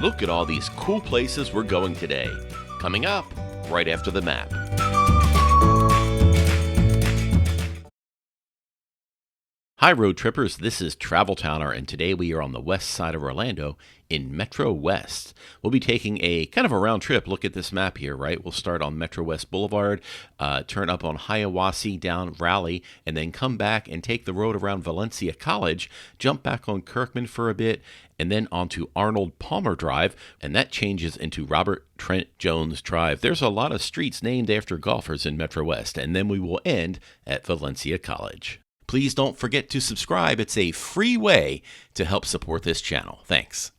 Look at all these cool places we're going today. Coming up, right after the map. Hi road trippers, this is Travel Towner, and today we are on the west side of Orlando in Metro West. We'll be taking a kind of a round trip. Look at this map here, right? We'll start on MetroWest Boulevard, turn up on Hiawassee, down Raleigh, and then come back and take the road around Valencia College, jump back on Kirkman for a bit, and then onto Arnold Palmer Drive, and that changes into Robert Trent Jones Drive. There's a lot of streets named after golfers in Metro West, and then we will end at Valencia College. Please don't forget to subscribe. It's a free way to help support this channel. Thanks.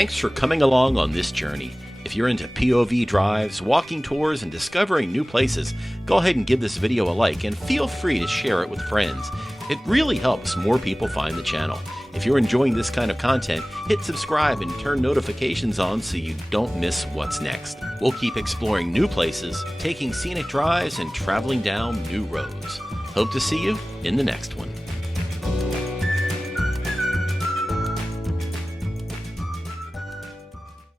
Thanks for coming along on this journey. If you're into POV drives, walking tours, and discovering new places, go ahead and give this video a like and feel free to share it with friends. It really helps more people find the channel. If you're enjoying this kind of content, hit subscribe and turn notifications on so you don't miss what's next. We'll keep exploring new places, taking scenic drives, and traveling down new roads. Hope to see you in the next one.